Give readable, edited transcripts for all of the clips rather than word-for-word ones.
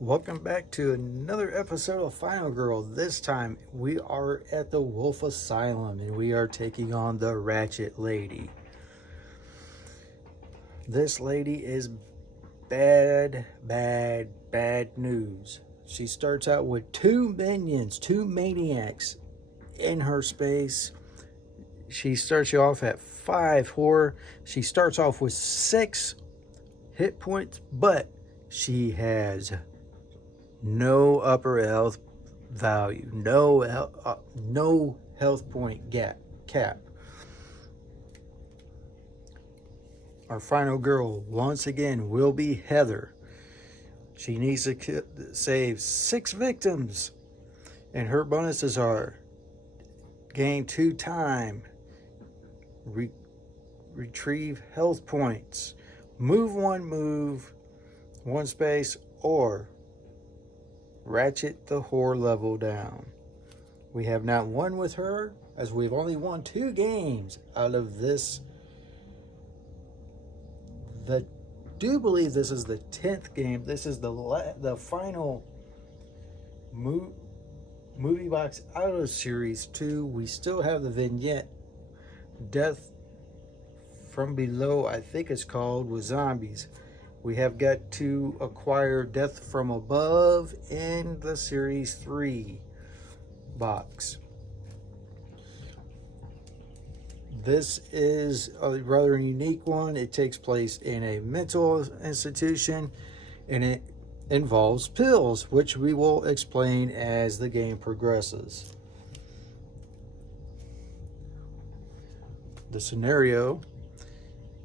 Welcome back to another episode of Final Girl. This time we are at the Wolfe Asylum and we are taking on the Ratchet Lady. This lady is bad news. She starts out with two minions, two maniacs in her space. She starts you off at 5 horror. She starts off with 6 hit points, but she has no upper health value, no health point cap. Our final girl once again will be Heather. She needs to save 6 victims, and her bonuses are gain 2 time, retrieve health points, move 1 space, or ratchet the horror level down. We have not won with her, as we've only won 2 games out of this. I do believe this is the 10th game. This is the final movie box out of series 2. We still have the vignette Death from Below, I think it's called, with zombies. We have got to acquire Death from Above in the Series 3 box. This is a rather unique one. It takes place in a mental institution and it involves pills, which we will explain as the game progresses. The scenario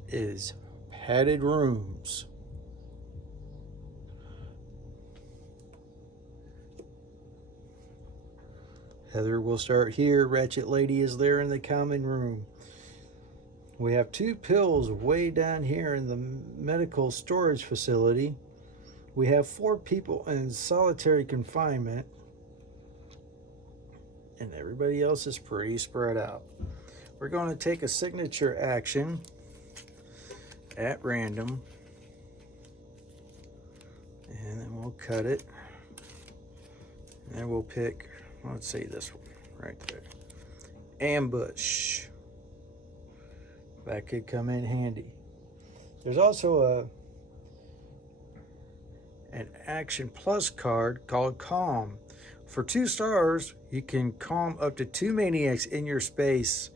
is padded rooms. Heather will start here. Ratchet Lady is there in the common room. We have 2 pills way down here in the medical storage facility. We have 4 people in solitary confinement. And everybody else is pretty spread out. We're going to take a signature action at random. And then we'll cut it. And then we'll pick, let's see, this one right there. Ambush. That could come in handy. There's also an Action Plus card called Calm. For 2 stars, you can calm up to 2 maniacs in your space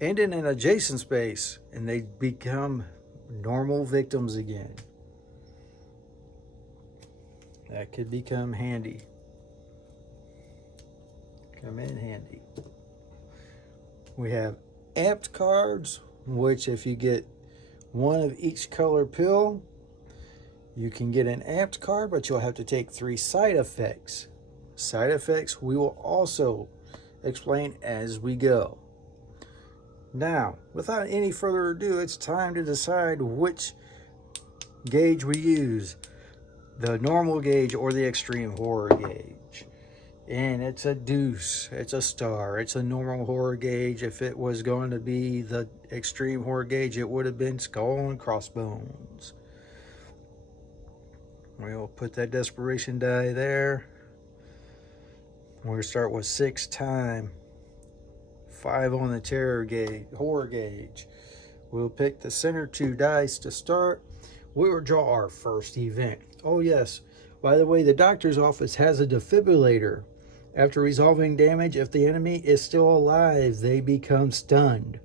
and in an adjacent space, and they become normal victims again. That could become handy. Come in handy. We have amped cards, which if you get 1 of each color pill, you can get an amped card, but you'll have to take 3 side effects. Side effects we will also explain as we go. Now, without any further ado, it's time to decide which gauge we use. The normal gauge or the extreme horror gauge. And it's a deuce, it's a star, it's a normal horror gauge. If it was going to be the extreme horror gauge, it would have been skull and crossbones. We'll put that desperation die there. We'll start with 6 time. 5 on the terror gauge, horror gauge. We'll pick the center 2 dice to start. We will draw our first event. Oh yes, by the way, the doctor's office has a defibrillator. After resolving damage, if the enemy is still alive, they become stunned.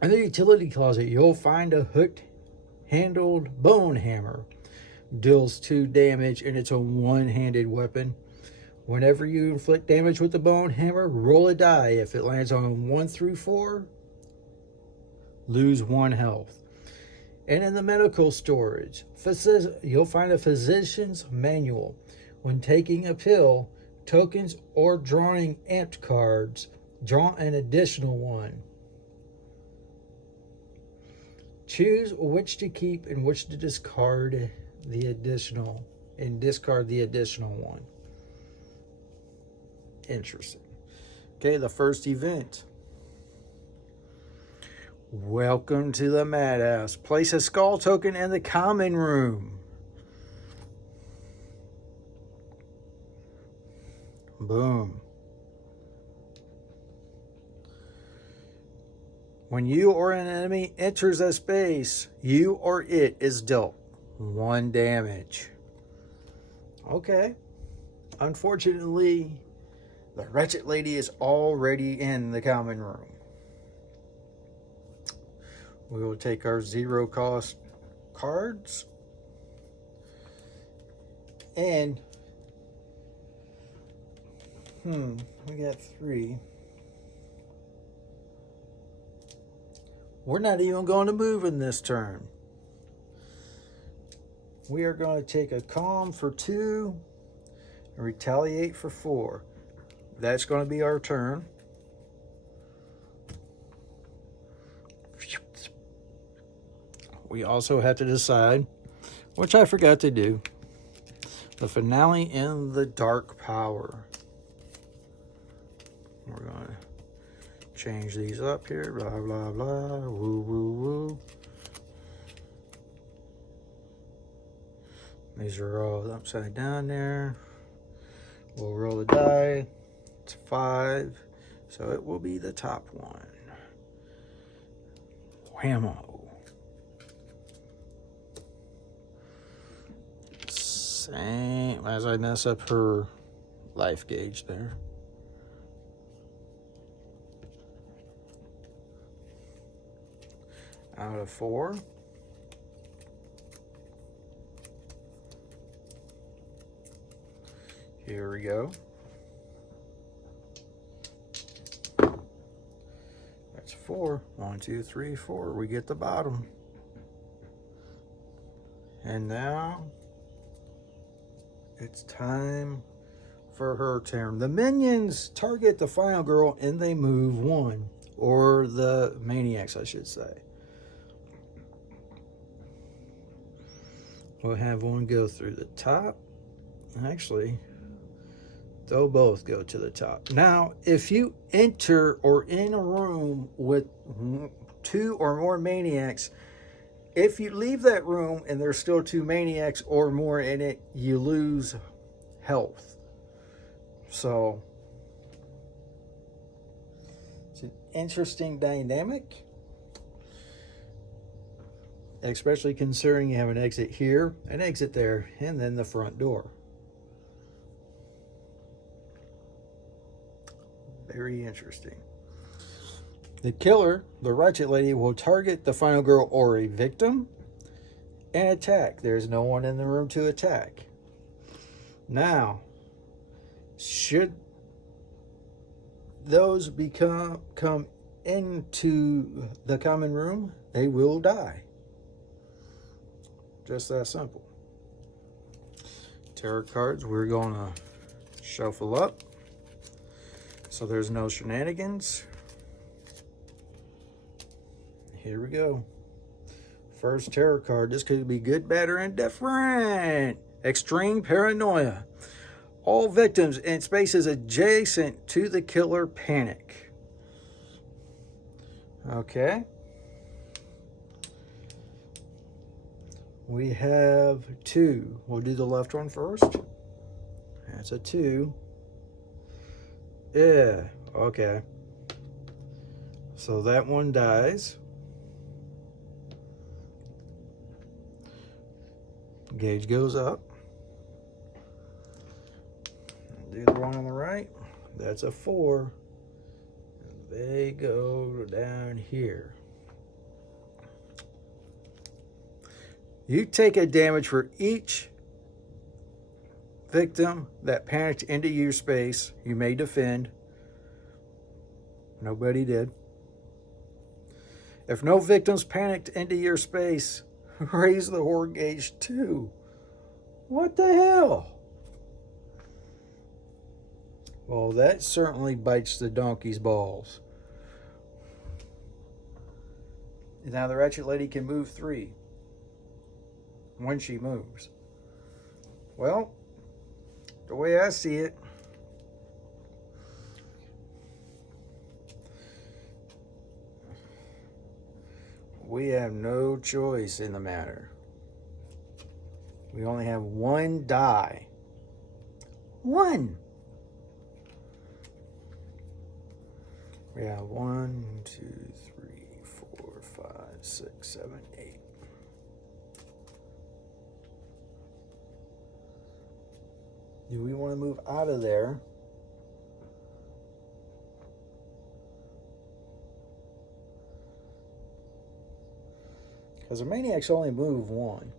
In the utility closet, you'll find a hook-handled bone hammer. Deals 2 damage, and it's a one-handed weapon. Whenever you inflict damage with the bone hammer, roll a die. If it lands on 1 through 4, lose 1 health. And in the medical storage, you'll find a physician's manual. When taking a pill, tokens, or drawing amped cards, draw an additional 1. Choose which to keep and which to discard the additional, and discard the additional 1. Interesting. Okay, the first event. Welcome to the madhouse. Place a skull token in the common room. Boom. When you or an enemy enters a space, you or it is dealt 1 damage. Okay. Unfortunately, the wretched lady is already in the common room. We will take our 0 cost cards. And we got 3. We're not even going to move in this turn. We are going to take a calm for 2 and retaliate for 4. That's going to be our turn. We also have to decide, which I forgot to do, the finale in the dark power. We're going to change these up here. Blah, blah, blah. Woo, woo, woo. These are all upside down there. We'll roll the die. It's 5. So it will be the top one. Whammo. Same as I mess up her life gauge there. Out of 4. Here we go. That's 4. 1, 2, 3, 4. We get the bottom. And now it's time for her turn. The minions target the final girl and they move 1. Or the maniacs, I should say. We'll have one go through the top. Actually, they'll both go to the top. Now, if you enter or in a room with 2 or more maniacs, if you leave that room and there's still 2 maniacs or more in it, you lose health. So, it's an interesting dynamic. Especially considering you have an exit here, an exit there, and then the front door. Very interesting. The killer, the wretched lady, will target the final girl or a victim and attack. There's no one in the room to attack. Now, should those come into the common room, they will die. Just that simple. Tarot cards, we're going to shuffle up so there's no shenanigans. Here we go. First tarot card. This could be good, bad, or indifferent. Extreme paranoia. All victims in spaces adjacent to the killer panic. Okay. We have 2. We'll do the left one first. That's a 2. Yeah, okay. So that one dies. Gauge goes up. Do the one on the right. That's a 4. They go down here. You take a damage for each victim that panicked into your space. You may defend. Nobody did. If no victims panicked into your space, raise the horror gauge 2. What the hell? Well, that certainly bites the donkey's balls. Now the wretched lady can move 3. When she moves. Well, the way I see it, we have no choice in the matter. We only have 1 die. 1. We have 1, 2, 3, 4, 5, 6, 7, 8. Do we want to move out of there? Because the maniacs only move 1.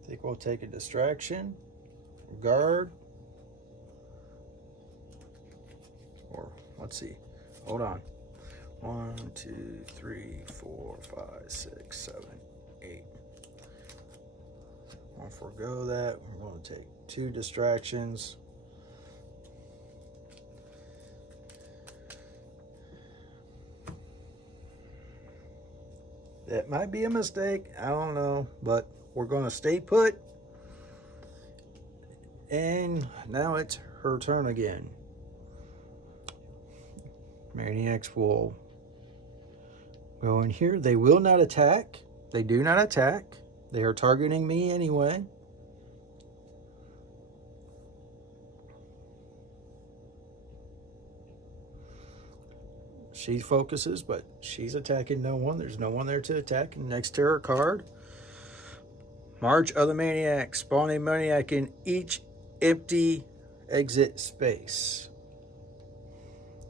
I think we'll take a distraction, guard, or let's see. Hold on. 1, 2, 3, 4, 5, 6, 7, 8. I'll forego that. We're going to take 2 distractions. That might be a mistake. I don't know. But we're going to stay put. And now it's her turn again. Maniacs will go in here. They will not attack. They do not attack. They are targeting me anyway. She focuses, but she's attacking no one. There's no one there to attack. Next terror card. March of the Maniac. Spawn a maniac in each empty exit space.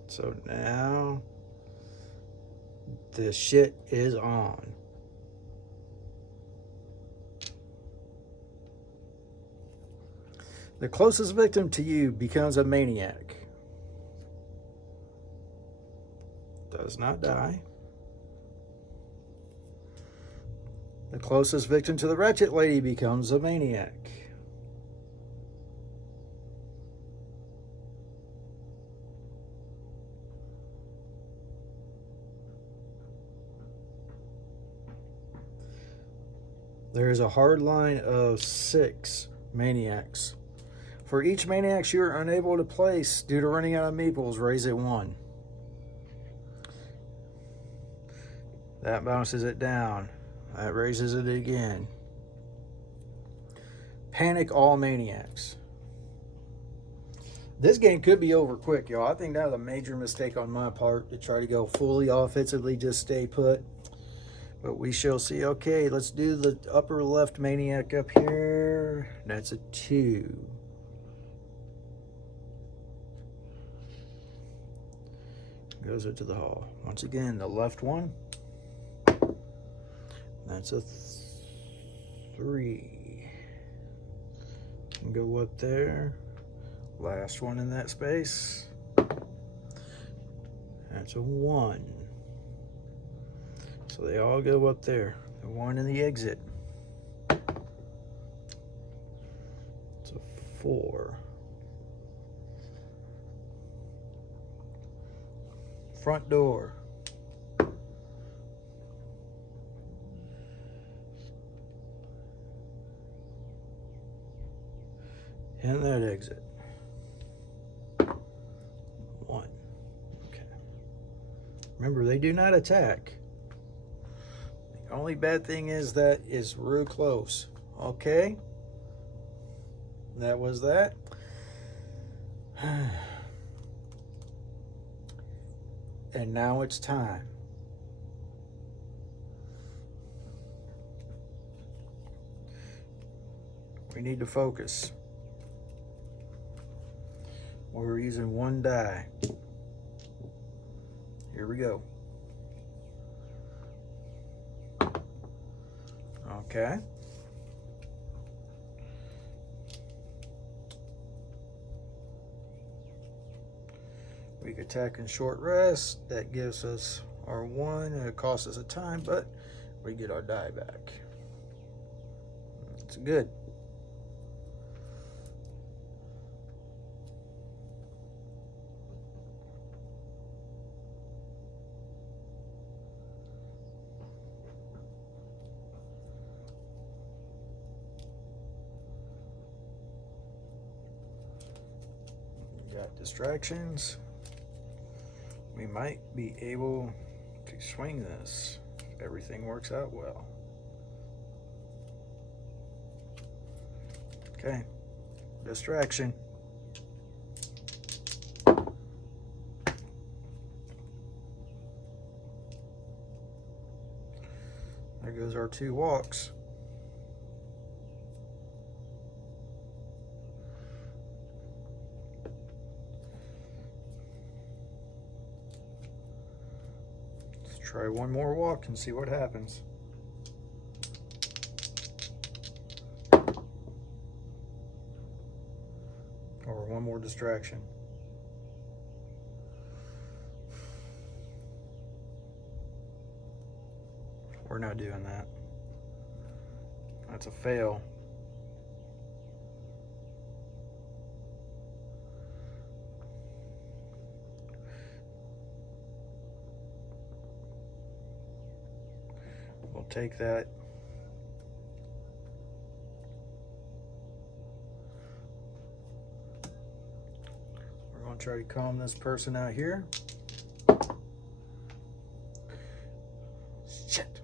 So now the shit is on. The closest victim to you becomes a maniac. Does not die. The closest victim to the Ratchet Lady becomes a maniac. There is a hard line of 6 maniacs. For each maniac you are unable to place due to running out of meeples, raise it 1. That bounces it down. That raises it again. Panic all maniacs. This game could be over quick, y'all. I think that was a major mistake on my part to try to go fully offensively, just stay put. But we shall see. Okay, let's do the upper left maniac up here. That's a 2. Goes into the hall. Once again, the left one. That's a 3. And go up there. Last one in that space. That's a 1. So they all go up there. The 1 in the exit. It's a 4. Front door. And that exit. 1. Okay. Remember, they do not attack. The only bad thing is that is real close. Okay. That was that. And now it's time. We need to focus. We're using 1 die. Here we go. Okay. We can attack and short rest. That gives us our 1, and it costs us a time, but we get our die back. It's good. Got distractions. We might be able to swing this if everything works out well. Okay. Distraction. There goes our 2 walks. Let's try one more walk and see what happens. Or one more distraction. We're not doing that. That's a fail. We'll take that. We're going to try to calm this person out here. Shit.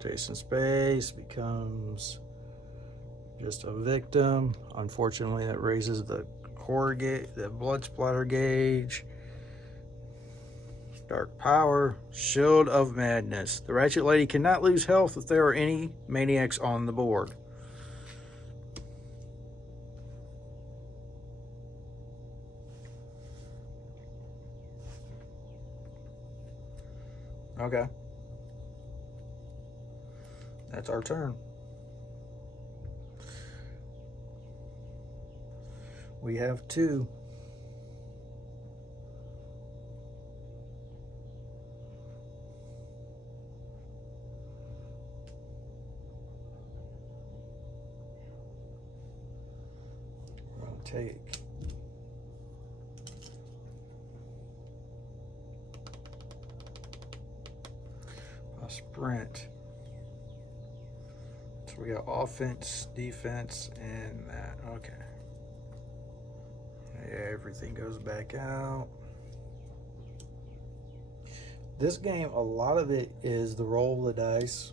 Jason Space becomes just a victim. Unfortunately, that raises the horror gauge, the blood splatter gauge. Dark Power, Shield of Madness. The Ratchet Lady cannot lose health if there are any maniacs on the board. Okay. That's our turn. We have 2. We're going to take a sprint. So we got offense, defense, and that. Okay. Yeah, everything goes back out. This game, a lot of it is the roll of the dice.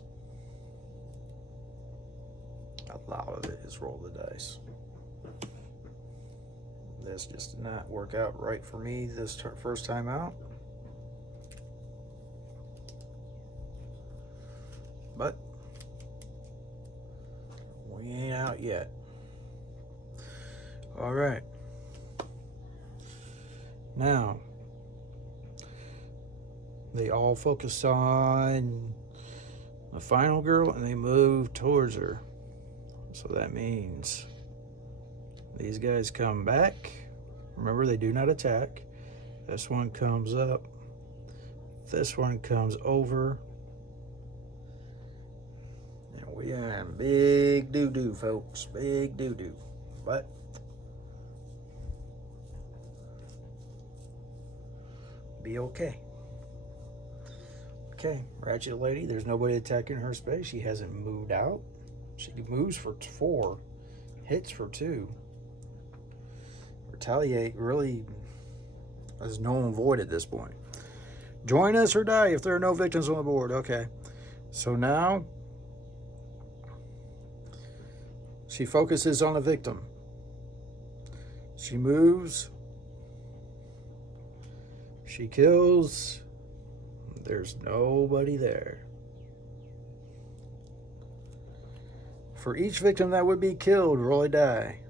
A lot of it is roll the dice. This just did not work out right for me this first time out. But we ain't out yet. All right. Now, they all focus on the final girl and they move towards her. So that means these guys come back. Remember, they do not attack. This one comes up. This one comes over. And we are in big doo-doo, folks. Big doo-doo. But be okay. Okay, Ratchet Lady, there's nobody attacking her space. She hasn't moved out. She moves for 4, hits for 2. Retaliate really has null and void at this point. Join us or die if there are no victims on the board. Okay, so now she focuses on a victim. She moves. She kills. There's nobody there. For each victim that would be killed, roll a die.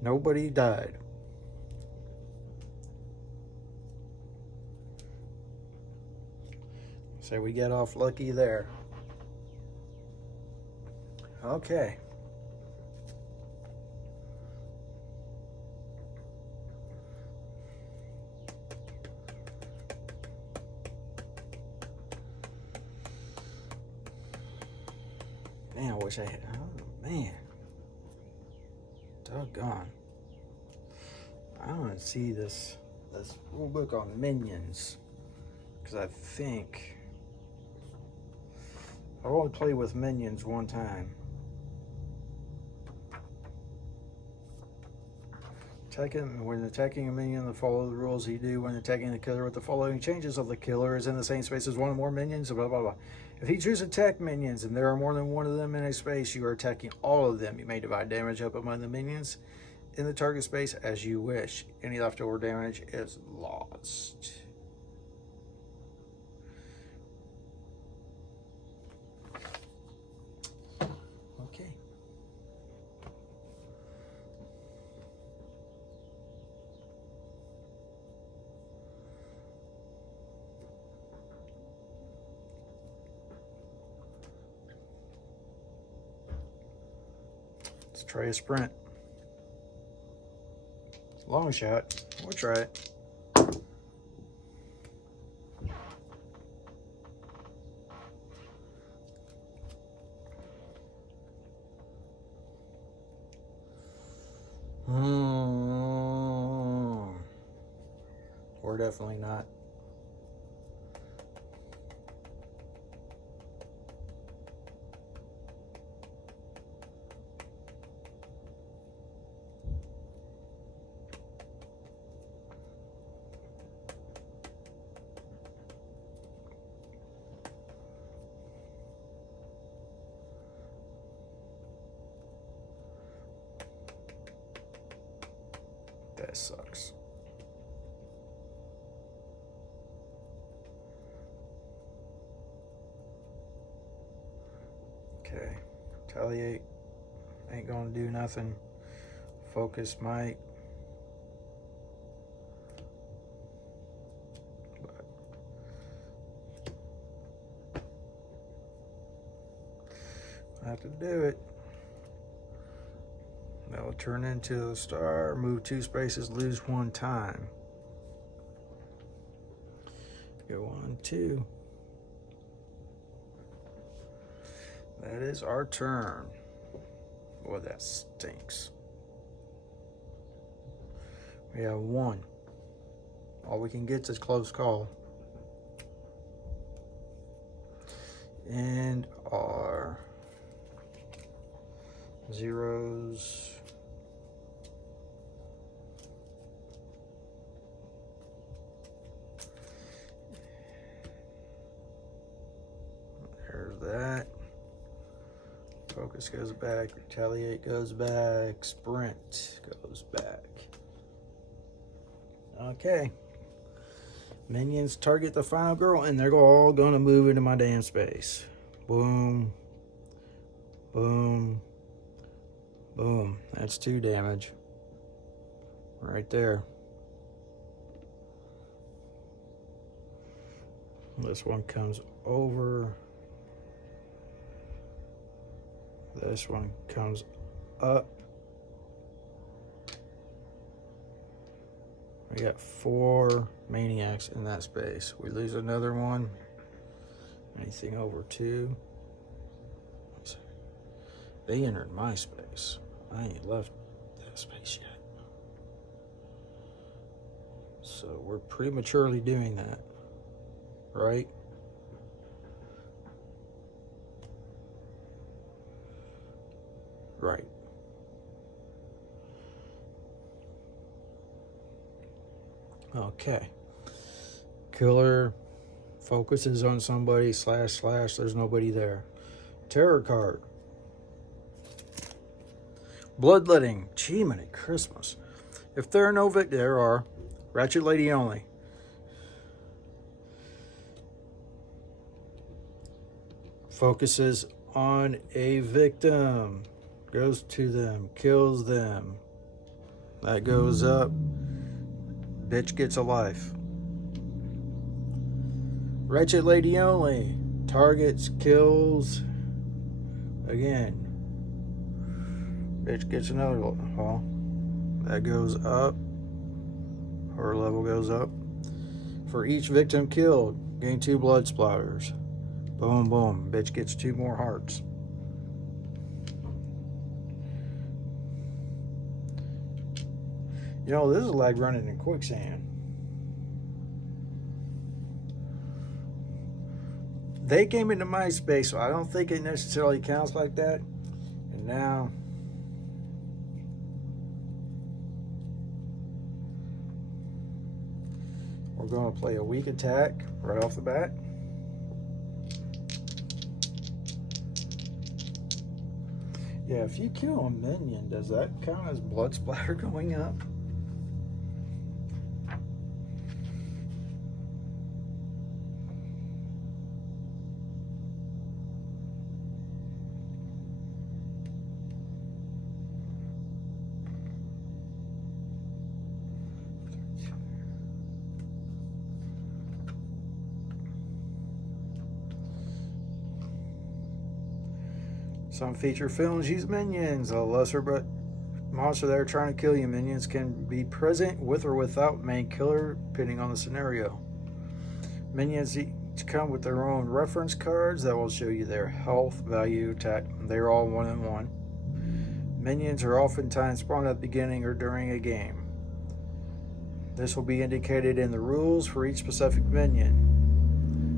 Nobody died. So we get off lucky there. Okay. Man, I wish I had. Oh, man. Doggone. I want to see this rule book on minions. Because I think I only played with minions one time. When attacking a minion, follow the rules you do when attacking the killer with the following changes of the killer is in the same space as one or more minions, blah, blah, blah. If you choose attack minions and there are more than one of them in a space, you are attacking all of them. You may divide damage up among the minions in the target space as you wish. Any leftover damage is lost. Okay. Let's try a sprint. Long shot. We'll try it. We're definitely not. That sucks. Okay. Retaliate. Ain't gonna do nothing. Focus might. But I have to do it. That'll turn into a star, move 2 spaces, lose 1 time. Go on 2. That is our turn. Boy, that stinks. We have 1. All we can get is close call. And our zeros. There's that. Focus goes back. Retaliate goes back. Sprint goes back. Okay. Minions target the final girl, and they're all going to move into my damn space. Boom. Boom. Boom. That's 2 damage. Right there. This one comes over. This one comes up. We got 4 maniacs in that space. We lose another one. Anything over 2. They entered my space. I ain't left that space yet. So we're prematurely doing that. Right? Right. Okay. Killer focuses on somebody, // there's nobody there. Terror card. Bloodletting. Gee, many Christmas. If there are no victims, there are. Ratchet Lady only. Focuses on a victim. Goes to them. Kills them. That goes up. Bitch gets a life. Ratchet Lady only. Targets, kills. Again. Bitch gets another haul. That goes up. Her level goes up. For each victim killed, gain 2 blood splatters. Boom, boom. Bitch gets 2 more hearts. You know, this is like running in quicksand. They came into my space, so I don't think it necessarily counts like that. And now We're going to play a weak attack right off the bat. Yeah, if you kill a minion, does that count as blood splatter going up? Some feature films use minions. A lesser but monster that are trying to kill you. Minions can be present with or without main killer, depending on the scenario. Minions each come with their own reference cards that will show you their health, value, attack. They're all 1-in-1. Minions are oftentimes spawned at the beginning or during a game. This will be indicated in the rules for each specific minion.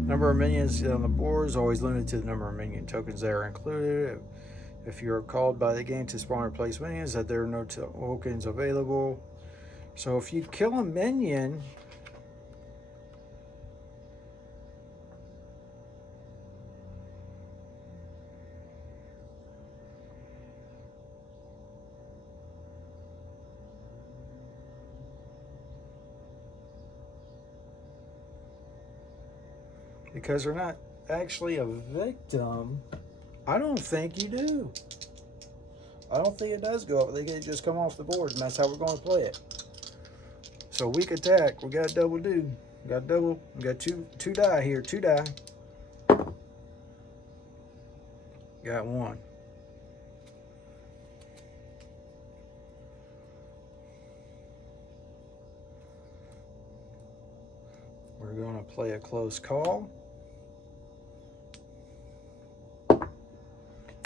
Number of minions on the board is always limited to the number of minion tokens that are included. If you are called by the game to spawn or replace minions, that there are no tokens available. So if you kill a minion, because they're not actually a victim, I don't think you do. I don't think it does go up. They can just come off the board, and that's how we're going to play it. So weak attack, we got double do. We got two die here, 2 die. Got 1. We're going to play a close call.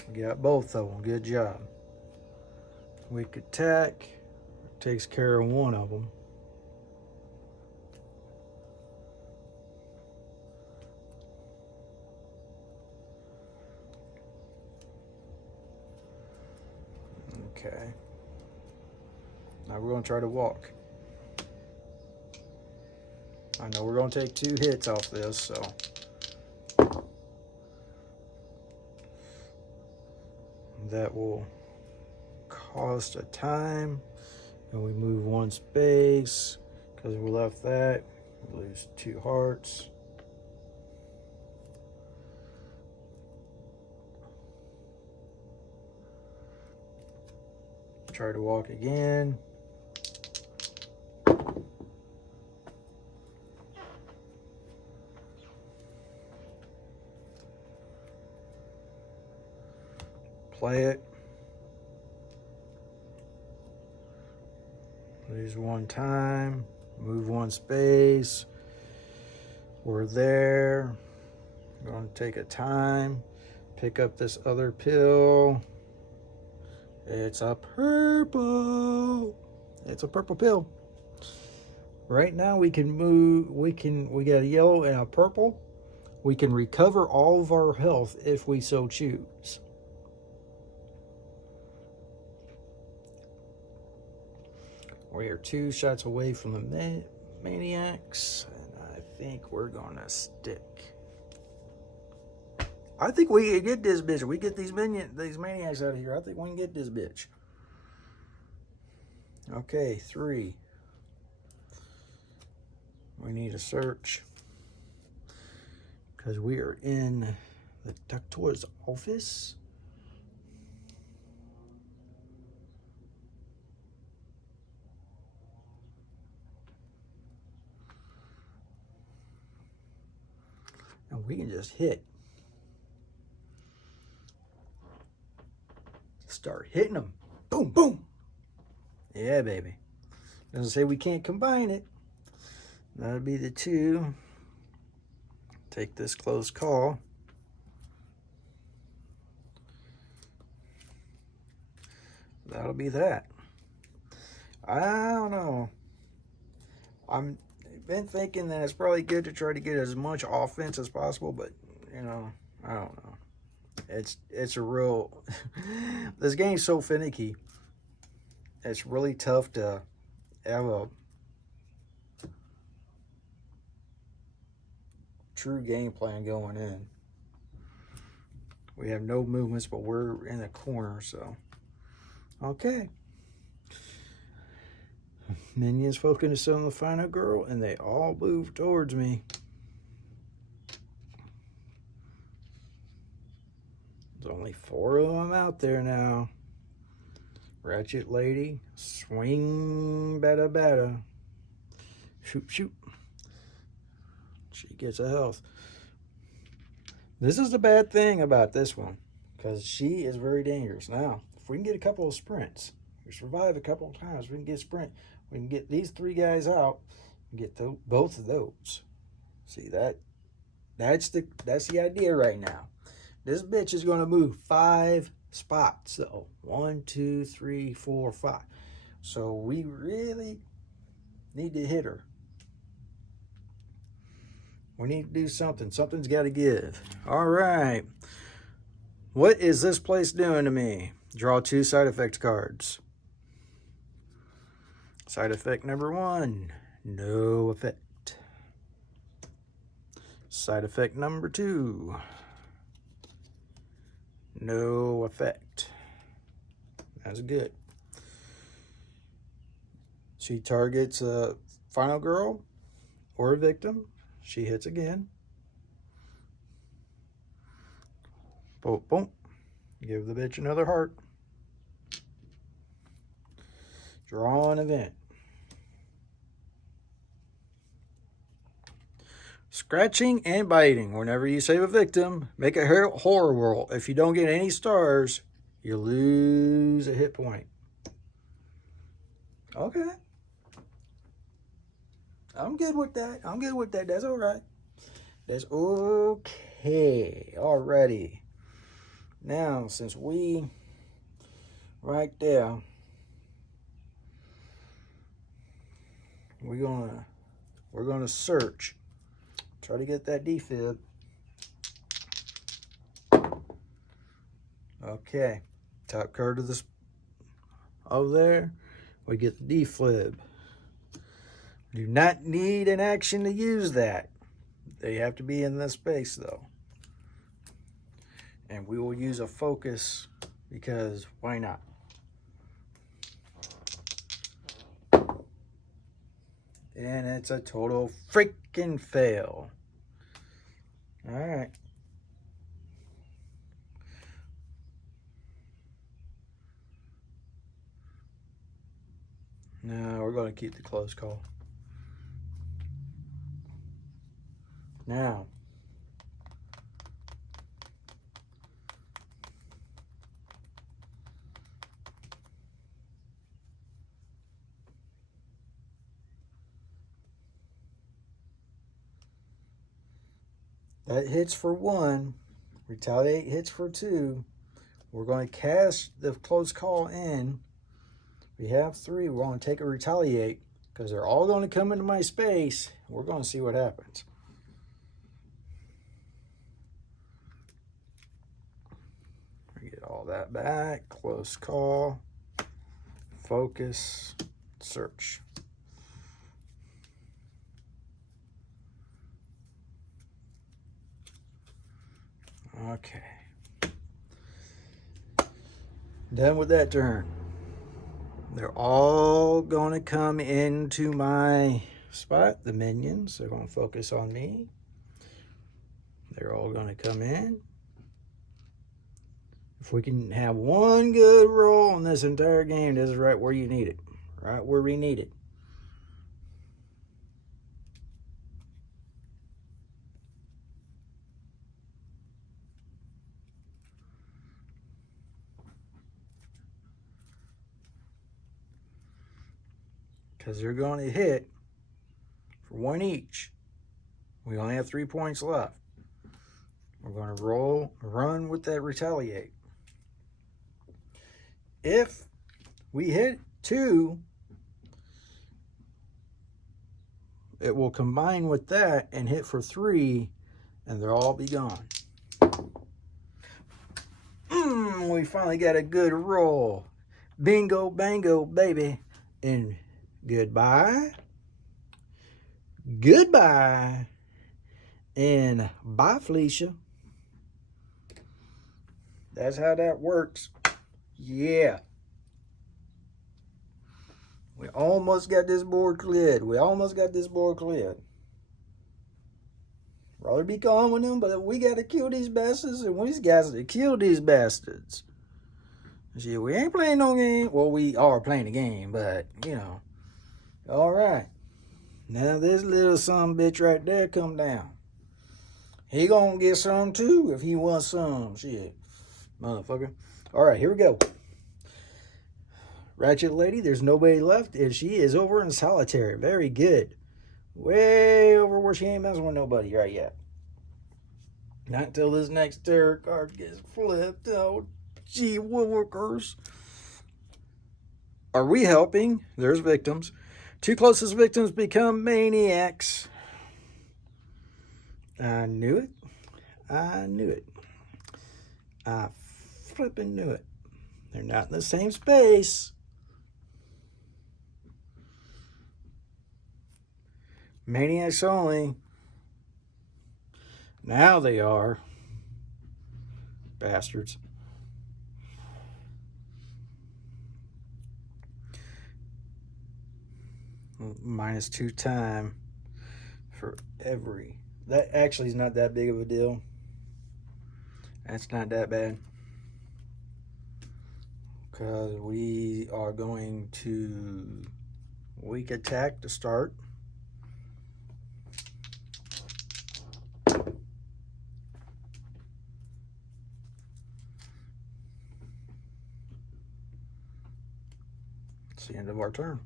We got both of them. Good job. Weak attack takes care of one of them. Okay. Now we're going to try to walk. I know we're going to take 2 hits off this, so. That will cost a time. And we move 1 space. Because we left that. We lose 2 hearts. Try to walk again. Play it. Lose 1 time. Move 1 space. We're there. We're going to take a time. Pick up this other pill. It's a purple. It's a purple pill. Right now we can move. We got a yellow and a purple. We can recover all of our health if we so choose. We are 2 shots away from the maniacs, and I think we're gonna stick. I think we can get this bitch. We get these maniacs out of here. I think we can get this bitch. Okay, 3. We need a search because we are in the doctor's office. And we can just hit. Start hitting them. Boom, boom. Yeah, baby. Doesn't say we can't combine it. That'll be the 2. Take this close call. That'll be that. I don't know. I'm been thinking that it's probably good to try to get as much offense as possible, but you know, I don't know. It's a real this game's so finicky. It's really tough to have true game plan going in. We have no movements, but we're in the corner, so. Okay. Minions focus on the final girl, and they all move towards me. There's only 4 of them out there now. Ratchet lady, swing, bada bada. Shoot, shoot. She gets a health. This is the bad thing about this one, because she is very dangerous. Now, if we can get a couple of sprints, we survive a couple of times, we can get sprint. We can get these 3 guys out and get both of those. See that? That's the idea right now. This bitch is going to move 5 spots, though. 1, 2, 3, 4, 5. So we really need to hit her. We need to do something. Something's got to give. All right. What is this place doing to me? Draw 2 side effect cards. Side effect number 1, no effect. Side effect number 2, no effect. That's good. She targets a final girl or a victim. She hits again. Boom, boom. Give the bitch another heart. Draw an event. Scratching and biting. Whenever you save a victim, make a horror roll. If you don't get any stars, you lose a hit point. Okay. I'm good with that. I'm good with that. That's all right. That's okay. Alrighty. Now, since we right there, we're gonna search. Try to get that defib. Okay. Top card of this over there. We get the defib. Do not need an action to use that. They have to be in this space though. And we will use a focus because why not? And it's a total freaking fail. All right. No, we're going to keep the close call. Now, that hits for 1. Retaliate hits for 2. We're going to cast the close call in. We have 3. We're going to take a retaliate because they're all going to come into my space. We're going to see what happens. Get all that back. Close call. Focus. Search. Okay. Done with that turn. They're all going to come into my spot. The minions are going to focus on me. They're all going to come in. If we can have one good roll in this entire game, this is right where you need it. Right where we need it. Because they're going to hit for 1 each. We only have 3 points left. We're going to run with that retaliate. If we hit 2, it will combine with that and hit for 3, and they'll all be gone. We finally got a good roll. Bingo, bango, baby. And goodbye. Goodbye. And bye, Felicia. That's how that works. Yeah. We almost got this board cleared. Rather be gone with them, but we gotta kill these bastards, and we gotta kill these bastards. See, we ain't playing no game. Well, we are playing the game, but, you know. Alright. Now this little son bitch right there come down. He gonna get some too if he wants some. Shit. Motherfucker. Alright, here we go. Ratchet lady, there's nobody left, and she is over in solitary. Very good. Way over where she ain't messing with nobody right yet. Not until this next tarot card gets flipped. Oh, gee willikers. Are we helping? There's victims. Two closest victims become maniacs. I knew it. I flipping knew it. They're not in the same space. Maniacs only. Now they are. Bastards. -2 time for every. That actually is not that big of a deal. That's not that bad. Because we are going to weak attack to start. It's the end of our turn.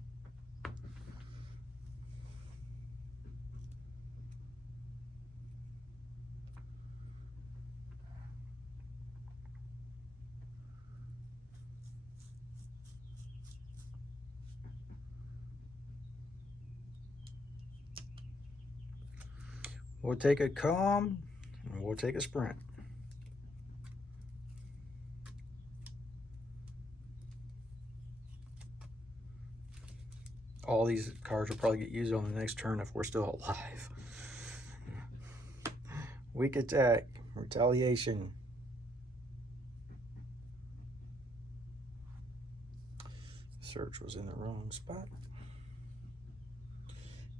We'll take a calm and we'll take a sprint. All these cards will probably get used on the next turn if we're still alive. Weak attack, retaliation. Search was in the wrong spot.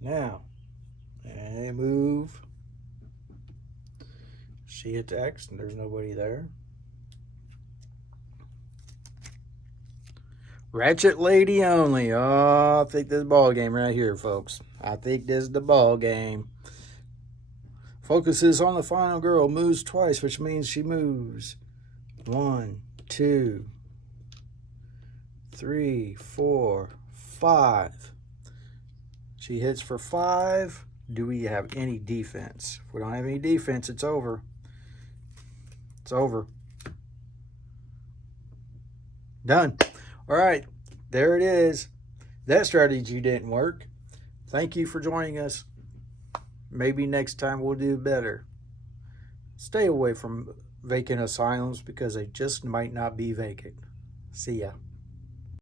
Now, I move. She attacks and there's nobody there. Ratchet lady only. Oh, I think this is the ball game right here, folks. I think this is the ball game. Focuses on the final girl. Moves twice, which means she moves. 1, 2, 3, 4, 5. She hits for 5. Do we have any defense? If we don't have any defense, it's over. It's over. Done. All right. There it is. That strategy didn't work. Thank you for joining us. Maybe next time we'll do better. Stay away from vacant asylums because they just might not be vacant. See ya.